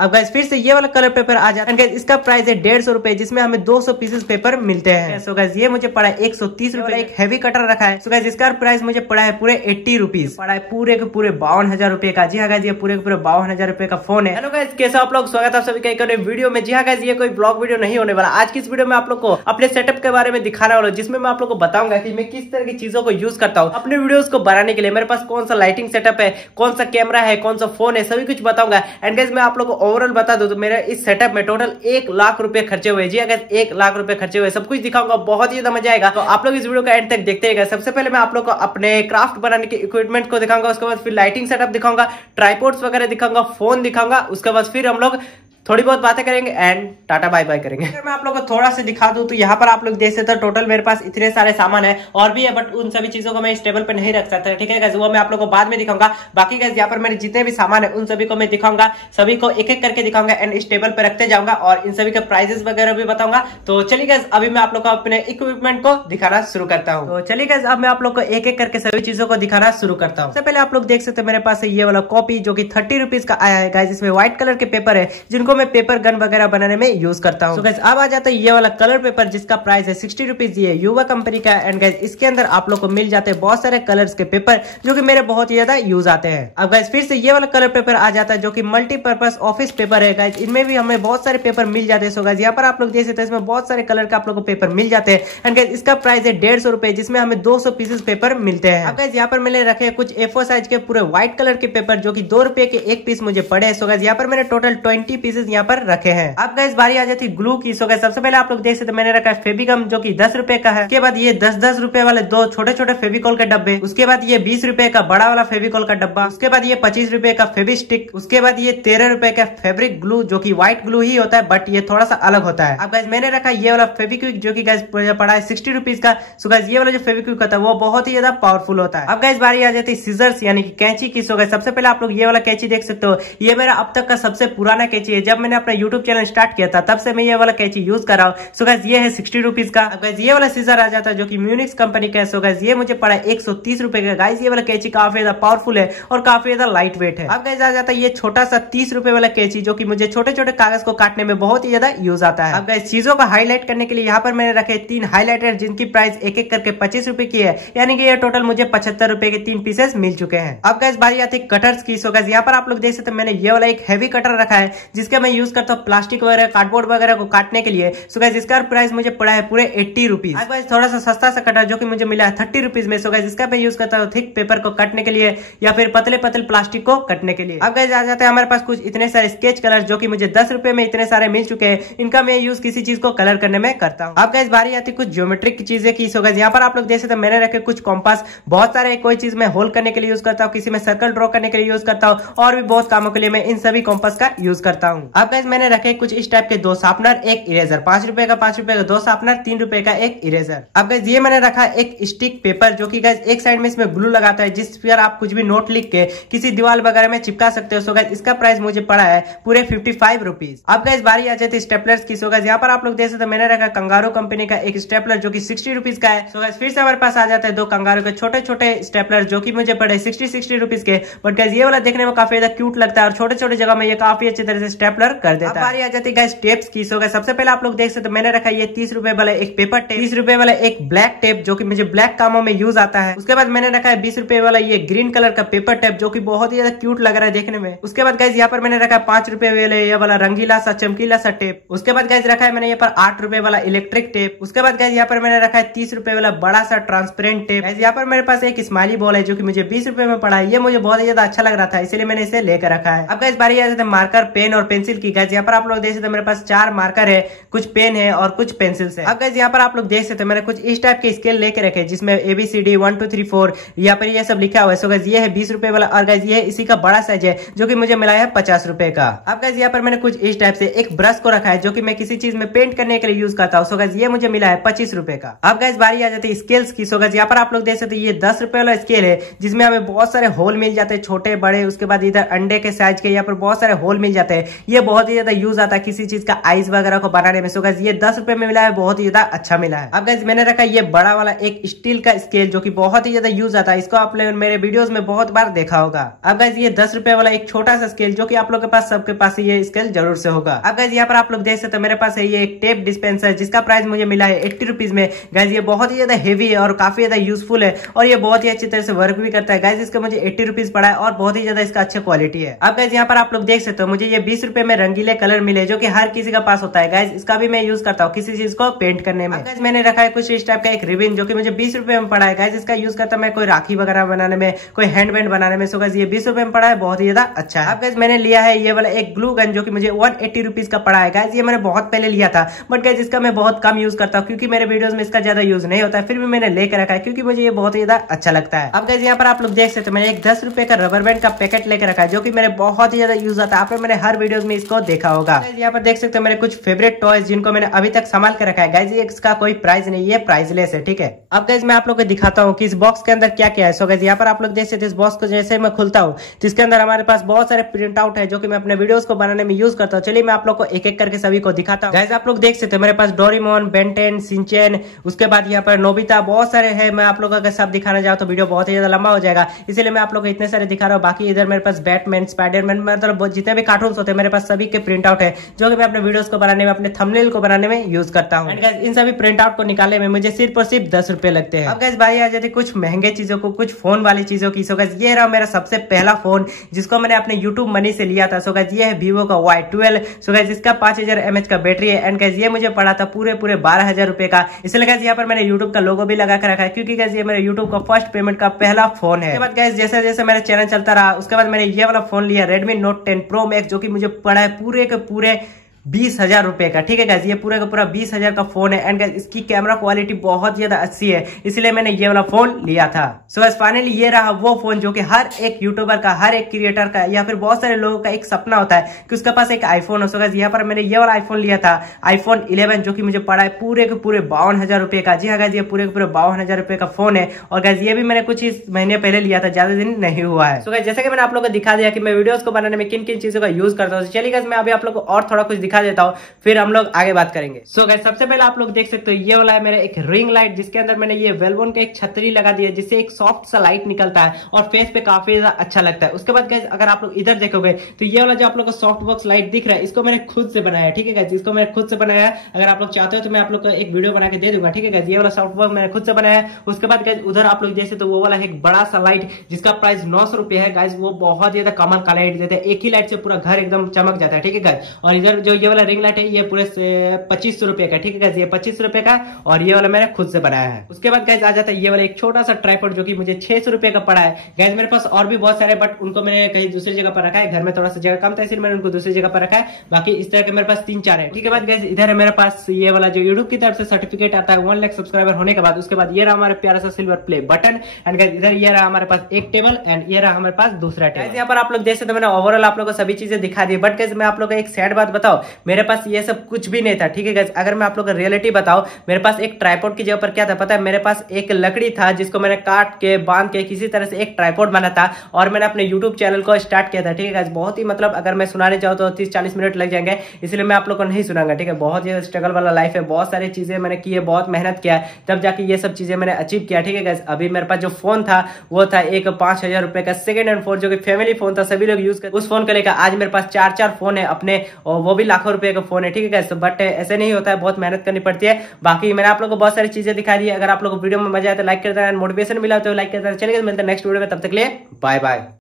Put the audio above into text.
अब गाइस फिर से ये वाला कलर पेपर आ जाता है। गाइस इसका प्राइस है 150 रुपए, जिसमें हमें 200 पीसेस पेपर मिलते हैं। सो गाइस ये मुझे पड़ा है 130 रुपए। एक हैवी कटर रखा है। सो गाइस इसका प्राइस मुझे पड़ा है पूरे 80 रुपीज, पड़ा है पूरे के पूरे 52,000 रुपए का। जी हाँ गाइस ये पूरे के पूरे 52,000 रुपए का फोन है। हेलो गाइस कैसे आप लोग, स्वागत है आप सभी का एक वीडियो में। जी हाँ गाइस ये कोई ब्लॉग वीडियो नहीं होने वाला। आज की इस वीडियो में आप लोग को अपने सेटअप के बारे में दिखाने वाला, जिसमें मैं आप लोग को बताऊंगा कि मैं किस तरह की चीजों को यूज करता हूँ अपने वीडियोस को बनाने के लिए। मेरे पास कौन सा लाइटिंग सेटअप है, कौन सा कैमरा है, कौन सा फोन है, सभी कुछ बताऊंगा। एंड गाइस मैं आप लोग को ओवरऑल बता दूं तो मेरे इस सेटअप में टोटल 1 लाख रुपए खर्चे हुए। जी गाइस 1 लाख रुपए खर्चे हुए, सब कुछ दिखाऊंगा, बहुत ही ज्यादा मजा आएगा। तो आप लोग इस वीडियो का एंड तक देखते रहिएगा। सबसे पहले मैं आप लोग को अपने क्राफ्ट बनाने के इक्विपमेंट को दिखाऊंगा, उसके बाद फिर लाइटिंग सेटअप दिखाऊंगा, ट्राइपॉड्स वगैरह दिखाऊंगा, फोन दिखाऊंगा, उसके बाद फिर हम लोग थोड़ी बहुत बातें करेंगे एंड टाटा बाय बाय करेंगे। अगर मैं आप लोगों को थोड़ा सा दिखा दूं तो यहाँ पर आप लोग देख सकते हो टोटल मेरे पास इतने सारे सामान है और भी है, बट उन सभी चीजों को मैं इस टेबल पे नहीं रख सकता। ठीक है गाइस, वो मैं आप लोगों को बाद में दिखाऊंगा। बाकी गाइस यहाँ पर मेरे जितने भी सामान है उन सभी को मैं दिखाऊंगा, सभी को एक एक करके दिखाऊंगा एंड इस टेबल पे रखते जाऊंगा और इन सभी के प्राइजेस वगैरह भी बताऊंगा। तो चलिए गाइस अभी मैं आप लोग को अपने इक्विपमेंट को दिखाना शुरू करता हूँ। तो चलिए गाइस अब मैं आप लोग को एक एक करके सभी चीजों को दिखाना शुरू करता हूँ। सबसे पहले आप लोग देख सकते हैं मेरे पास ये वाला कॉपी जो की 30 रुपीज का आया है गाइस। इसमें व्हाइट कलर के पेपर है जिनको मैं पेपर गन वगैरह बनाने में यूज करता हूँ। गाइस अब आ जाता है ये वाला कलर पेपर जिसका प्राइस है 60 रुपीज। ये युवा कंपनी का। एंड गाइस इसके अंदर आप लोग को मिल जाते हैं बहुत सारे कलर्स के पेपर जो कि मेरे बहुत ही ज्यादा यूज आते हैं। अब गाइस फिर से ये वाला कलर पेपर आ जाता है जो कि मल्टीपर्पज ऑफिस पेपर है गाइस। इनमें भी हमें बहुत सारे पेपर मिल जाते हैं। सो गाइस यहाँ पर आप लोग देख सकते हैं इसमें बहुत सारे कलर का आप लोग को पेपर मिल जाते हैं। एंड गाइस इसका प्राइस है 150 रुपए, जिसमें हमें 200 पीसेस पेपर मिलते हैं। अब गाइस यहाँ पर मैंने रखे कुछ A4 साइज के पूरे व्हाइट कलर के पेपर जो कि 2 रुपए के एक पीस मुझे पड़े। सो गाइस यहाँ पर मैंने टोटल 20 पीसेस यहाँ पर रखे हैं। अब गाइस बारी आ जाती ग्लू की। सो गाइस सबसे पहले आप लोग देख सकते मैंने रखा है फेविगम जो कि 10 रुपए का है। उसके बाद ये 10-10 रुपए वाले 2 छोटे छोटे फेविकॉल के डब्बे। उसके बाद ये 20 रुपए का बड़ा वाला फेविकॉल का डब्बा। उसके बाद ये 25 रुपए का फेविस्टिक। उसके बाद ये 13 रुपए का फैब्रिक ग्लू जो कि व्हाइट ग्लू ही होता है बट ये थोड़ा सा अलग होता है। अब गाइस मैंने रखा ये वाला फेविक्विक जो कि गाइस पड़ा है 60 रुपीज का। सो गाइस ये वाला जो फेविक्विक होता है वो बहुत ही ज्यादा पावरफुल होता है। अब गाइस बारी आ जाती है सीजर्स यानी कि कैंची की। सो गाइस सबसे पहले आप लोग ये वाला कैंची देख सकते हो, ये मेरा अब तक का सबसे पुराना कैंची है। जब मैंने अपना यूट्यूब चैनल स्टार्ट किया था तब से मैं ये वाला कैंची यूज कर रहा हूँ। सो गाइस ये है 60 रुपीज का। अब गाइस ये वाला सीजर आ जाता है जो कि म्यूनिक्स कंपनी का है। सो गाइस ये मुझे पड़ा है 130 रुपए का। गाइस ये वाला कैंची काफी ज्यादा पावरफुल है और काफी ज्यादा लाइट वेट है। अब गाइस आ जाता है ये छोटा सा 30 रुपए वाला कैंची जो कि मुझे छोटे छोटे कागज को काटने में बहुत ही ज्यादा यूज आता है। अब गाइस चीजों को हाईलाइट करने के लिए यहाँ पर मैंने रखे 3 हाईलाइटर जिनकी प्राइस एक एक करके 25 रुपए की है, यानी कि ये टोटल मुझे 75 रुपए के 3 पीसेस मिल चुके हैं। अब गाइस बारी आती है कटर्स की। सो गाइस यहाँ पर आप लोग देख सकते हैं मैंने ये वाला एक हैवी कटर रखा है जिसका मैं यूज करता हूँ प्लास्टिक वगैरह कार्डबोर्ड वगैरह को काटने के लिए। सो गाइस इसका प्राइस मुझे पड़ा है पूरे 80 रुपीज। अब गाइस थोड़ा सा सस्ता सा कटर जो कि मुझे मिला है 30 रुपीज में। सो गाइस इसका मैं यूज करता हूँ थिक पेपर को काटने के लिए या फिर पतले पतले प्लास्टिक को काटने के लिए। अब गाइस आ जाते हैं हमारे पास कुछ इतने सारे स्केच कलर जो कि मुझे 10 रुपए में इतने सारे मिल चुके हैं। इनका मैं यूज किसी चीज को कलर करने में करता हूँ। अब गाइस बारी आती है कुछ ज्योमेट्रिक की चीजें की। सो गाइस यहाँ पर आप लोग देख सकते हैं मैंने रखे कुछ कॉम्पास, बहुत सारे कोई चीज में होल करने के लिए यूज करता हूँ, किसी में सर्कल ड्रॉ करने के लिए यूज करता हूँ और भी बहुत कामों के लिए मैं इन सभी कॉम्पास का यूज करता हूँ। अब गाइस मैंने रखे कुछ इस टाइप के 2 शार्पनर, एक इरेजर, 5 रुपए का 5 रुपए का 2 शार्पनर, 3 रुपए का एक इरेजर। अब गाइस ये मैंने रखा एक स्टिक पेपर जो कि गाइस एक साइड में इसमें ग्लू लगाता है जिस पर आप कुछ भी नोट लिख के किसी दीवार वगैरह में चिपका सकते हो। सो गाइस इसका प्राइस मुझे पड़ा है पूरे 55 रुपीज। अब गाइस बारी आ जाती है स्टेपलर्स की। सो गाइस यहाँ पर आप लोग देख सकते हैं मैंने रखा कंगारू कंपनी का एक स्टेपलर जो कि 60 रुपीज का है। सो गाइस फिर से हमारे पास आ जाता है 2 कंगारू के छोटे छोटे स्टेपलर जो कि मुझे पड़े 60 रुपीज के। बट गाइस ये वाला देखने में काफी ज्यादा क्यूट लगता है और छोटे छोटे जगह में ये काफी अच्छी तरह से स्टेपलर कर देता है। बारी आ जाती है गाइस टेप्स की। सो गाइस सबसे पहले आप लोग देख सकते हैं मैंने रखा ये 30 रुपए वाला एक पेपर टेप, 30 रुपए वाला एक ब्लैक टेप जो कि मुझे ब्लैक कामों में यूज आता है। उसके बाद मैंने रखा है 20 रुपए वाला ये ग्रीन कलर का पेपर टेप जो कि बहुत ही ज्यादा क्यूट लग रहा है देखने में। उसके बाद गाइस यहाँ पर मैंने रखा है 5 रुपए वाले ये वाला रंगीला सा चमकीला सा टेप। उसके बाद गाइस रखा है मैंने यहाँ पर 8 रुपए वाला इलेक्ट्रिक टेप। उसके बाद गाइस यहाँ पर मैंने रखा है 30 रुपए वाला बड़ा सा ट्रांसपेरेंट टेप। गाइस यहाँ पर मेरे पास एक स्माइली बॉल है जो कि मुझे 20 रुपए में पड़ा है। ये मुझे बहुत ही ज्यादा अच्छा लग रहा था इसलिए मैंने इसे लेकर रखा है। अब गाइस बारी आ जाती है मार्कर, पेन और पेंसिल की। गाइस यहाँ पर आप लोग देख सकते हैं मेरे पास 4 मार्कर है, कुछ पेन है और कुछ पेंसिल्स है। अब गाइस यहाँ पर आप लोग देख सकते हैं मैंने कुछ इस टाइप के स्केल लेके रखे जिसमें ABCD 1 2 3 4 यहाँ पर ये सब लिखा हुआ है। सो गाइस ये है 20 रुपए वाला और गाइस ये इसी का बड़ा साइज है जो कि मुझे मिला है 50 रुपए का। अब गाइस यहाँ पर मैंने कुछ इस टाइप से एक ब्रश को रखा है जो कि मैं किसी चीज में पेंट करने के लिए यूज करता हूँ। सो गाइस ये मुझे मिला है 25 रुपए का। अब गाइस बारी आ जाती है स्केल्स की। सो गाइस यहाँ पर आप लोग देख सकते हैं ये 10 रुपए वाला स्केल है जिसमें हमें बहुत सारे होल मिल जाते हैं छोटे बड़े। उसके बाद इधर अंडे के साइज के यहाँ पर बहुत सारे होल मिल जाते हैं। ये ये बहुत ही ज्यादा यूज आता है किसी चीज का आइस वगैरह को बनाने में। सो गाइस ये 10 रुपए में मिला है, बहुत ही ज्यादा अच्छा मिला है। अब गाइस मैंने रखा ये बड़ा वाला एक स्टील का स्केल जो कि बहुत ही ज्यादा यूज आता है, इसको आप लोग मेरे वीडियोस में बहुत बार देखा होगा। अब गाइस ये 10 रुपए वाला एक छोटा सा स्केल जो कि आप लोग के पास सबके पास ये स्केल जरूर से होगा। अब गाइस यहाँ पर आप लोग देख सकते हो मेरे पास है ये एक टेप डिस्पेंसर जिसका प्राइस मुझे मिला है 80 रुपीज में। गाइस ये बहुत ही ज्यादा हेवी है और काफी ज्यादा यूजफुल है और ये बहुत ही अच्छी तरह से वर्क भी करता है। गाइस इसका मुझे 80 रुपीज पड़ा है और बहुत ही ज्यादा इसका अच्छा क्वालिटी है। अब गाइस यहाँ पर आप लोग देख सकते हो मुझे ये 20 रुपए में रंगीले कलर मिले जो कि हर किसी का पास होता है। गाइस इसका भी मैं यूज करता हूँ किसी चीज को पेंट करने में। गाइस मैंने रखा है कुछ इस टाइप का एक रिबन जो कि मुझे 20 रुपए में पड़ा है। गाइस इसका यूज करता मैं कोई राखी वगैरह बनाने में, कोई हैंडबैंड बनाने में। सो गाइस ये 20 रुपए में पड़ा है, बहुत ही ज्यादा अच्छा है। अब गाइस मैंने लिया है ये वाला एक ग्लू गन जो कि मुझे 180 रुपीज का पड़ा है। गाइस ये मैंने बहुत पहले लिया था बट गाइस इसका मैं बहुत कम यूज करता हूँ क्योंकि मेरे वीडियोस में इसका ज्यादा यूज नहीं होता है, फिर भी मैंने लेकर रखा है क्योंकि मुझे ये बहुत ही ज्यादा अच्छा लगता है। अब गाइस यहाँ पर आप लोग देख सकते हो मैंने एक 10 रुपए का रबर बैंड का पैकेट लेकर रखा है जो कि मेरे बहुत ही ज्यादा यूज आता है। आपने मैंने हर वीडियोस में इसको देखा होगा। यहाँ पर देख सकते हो मेरे कुछ फेवरेट टॉयज जिनको मैंने अभी तक संभाल कर रखा है। गाइस ये इसका कोई प्राइस नहीं है, प्राइसलेस है, ठीक है। अब गाइस मैं आप लोग को दिखाता हूँ कि इस बॉक्स के अंदर क्या क्या है। सो गाइस यहाँ पर आप लोग देख सकते हैं इस बॉक्स को जैसे मैं खुलता हूँ तो इसके अंदर हमारे पास बहुत सारे प्रिंट आउट है जो कि मैं अपने वीडियोस को बनाने में यूज करता हूँ। चलिए मैं आप लोग को एक एक करके सभी को दिखाता हूँ। गाइस आप लोग देख सकते हैं मेरे पास डोरेमोन, बेन 10, शिनचैन, उसके बाद यहाँ पर नोबिता, बहुत सारे हैं। मैं आप लोगों को अगर सब दिखाना चाहूँ तो वीडियो बहुत ही ज्यादा लंबा हो जाएगा, इसीलिए मैं आप लोग को इतने सारे दिखा रहा हूँ। बाकी इधर मेरे पास बैटमैन, स्पाइडरमैन, मतलब जितने भी कार्टून्स होते हैं मेरे पास सभी के प्रिंट आउट है जो कि मैं अपने वीडियोस को बनाने में, अपने थंबनेल को बनाने में यूज करता हूँ। एंड गाइस इन सभी प्रिंट आउट को निकालने में मुझे सिर्फ और सिर्फ 10 रुपए लगते हैं। अब गाइस बारी आ जाती है कुछ महंगे चीजों को, कुछ फोन वाली चीजों की। सो गाइस ये रहा मेरा सबसे पहला फोन जिसको मैंने अपने यूट्यूब मनी से लिया था। सो गाइस ये है Vivo का Y12। सो गाइस इसका 5000 mAh का बैटरी है एंड गाइस ये मुझे पड़ा था पूरे 12,000 रुपए का। इसलिए गाइस यहाँ पर मैंने यूट्यूब का लोगो भी लगा कर रखा है क्योंकि गाइस ये मेरे यूट्यूब का फर्स्ट पेमेंट का पहला फोन है। उसके बाद गाइस जैसे जैसे मेरा चैनल चलता रहा उसके बाद मैंने ये वाला फोन लिया Redmi Note 10 Pro Max जो कि मुझे पड़ा है पूरे के पूरे 20,000 रुपए का, ठीक है गाइस। ये पूरा का पूरा 20,000 का फोन है एंड गाइस इसकी कैमरा क्वालिटी बहुत ज्यादा अच्छी है, इसलिए मैंने ये वाला फोन लिया था। सो गाइस फाइनली ये रहा वो फोन जो कि हर एक यूट्यूबर का, हर एक क्रिएटर का या फिर बहुत सारे लोगों का एक सपना होता है कि उसके पास एक आईफोन हो। सो गाइस यहाँ पर मैंने ये वाला आईफोन लिया था, iPhone 11 जो कि मुझे पड़ा है पूरे के पूरे 52,000 रुपए का। जी हाँ गाइस ये पूरे के पूरे 52,000 रुपए का फोन है और गाइस ये भी मैंने कुछ ही महीने पहले लिया था, ज्यादा दिन नहीं हुआ है। सो गाइस जैसे कि मैंने आप लोगों को दिखा दिया कि मैं वीडियोस को बनाने में किन किन चीजों का यूज करता हूँ। चलिए गाइस मैं अभी आप लोगों को और थोड़ा कुछ दिखा देता हूँ, फिर हम लोग आगे बात करेंगे। सो गाइस सबसे पहले आप लोग देख सकते हो ये वाला है मेरा एक रिंग लाइट जिसके अंदर मैंने ये वेलबोन का एक छतरी लगा दिया जिससे एक सॉफ्ट सा लाइट निकलता है और फेस पे काफी ज्यादा अच्छा लगता है। उसके बाद गाइस अगर आप लोग इधर देखोगे तो ये वाला जो आप लोग को सॉफ्ट बॉक्स लाइट दिख रहा है इसको मैंने खुद से बनाया है, ठीक है गाइस। इसको मैंने खुद से बनाया है, अगर आप लोग चाहते हो तो मैं आप लोग को एक वीडियो बना के दे दूंगा, ठीक है गाइस। ये वाला सॉफ्ट बॉक्स मैंने खुद से बनाया है। उसके बाद गाइस उधर आप लोग जैसे तो वो वाला एक बड़ा सा लाइट जिसका प्राइस 900 रुपए है गाइस, वो बहुत ज्यादा कमाल का लाइट देता है, एक ही लाइट से पूरा घर एकदम चमक जाता है, ठीक है गाइस। और इधर जो ये वाला रिंग लाइट है ये पूरे 2500 रुपए का, ठीक है गाइस। ये 25 रुपए का और ये वाला मैंने खुद से बनाया है। उसके बाद गाइस आ जाता है ये वाला एक छोटा सा ट्राइपॉड जो कि मुझे 600 रुपए का पड़ा है गाइस। मेरे पास और भी बहुत सारे बट उनको मैंने कहीं दूसरी जगह पर रखा है, घर में थोड़ा सा जगह कम था इसलिए मैंने उनको दूसरी जगह पर रखा है। बाकी इस तरह के मेरे पास 3-4 है, ठीक है। बाद गाइस इधर है मेरे पास ये वाला जो यूट्यूब की तरफ से सर्टिफिकेट आता है 1 लाख सब्सक्राइबर होने के बाद। उसके बाद ये रहा हमारा प्यारा सा silver play button and guys इधर ये रहा हमारे पास एक टेबल एंड ये रहा हमारे पास दूसरा टेबल। यहाँ पर आप लोग देख सकते हो मैंने ओवरऑल आप लोगों को सभी चीजें दिखा दी, बट गाइस मैं आप लोगों को एक सैड बात बताऊं, मेरे पास ये सब कुछ भी नहीं था, ठीक है गाइस। अगर मैं आप लोग को रियलिटी बताऊं मेरे पास एक ट्राइपॉड की जगह पर क्या था पता है, मेरे पास एक लकड़ी था जिसको मैंने काट के बांध के किसी तरह से एक ट्राइपॉड बना था और मैंने अपने यूट्यूब चैनल को स्टार्ट किया था, ठीक है गाइस। बहुत ही मतलब अगर मैं सुनाने चाहूँ तो 30-40 मिनट लग जाएंगे, इसलिए मैं आप लोग को नहीं सुनाऊंगा, ठीक है। बहुत ही स्ट्रगल वाला लाइफ है, बहुत सारी चीजें मैंने की है, बहुत मेहनत किया है तब जाके ये सब चीजें मैंने अचीव किया, ठीक है गाइस। अभी मेरे पास जो फोन था वो था एक 5,000 रुपए का सेकंड हैंड फोन जो कि फैमिली फोन था, सभी लोग यूज कर उस फोन को लेकर आज मेरे पास 4-4 फोन है अपने और वो भी लाखों रुपए का फोन है, ठीक है गाइस। बट ऐसे नहीं होता है, बहुत मेहनत करनी पड़ती है। बाकी मैंने आप लोगों को बहुत सारी चीजें दिखा दी है। अगर आप लोगों को वीडियो में मजा आया तो लाइक करता है, मोटिवेशन मिला तो लाइक करता है। चलिए मिलते हैं नेक्स्ट वीडियो में, तब तक के लिए बाय बाय।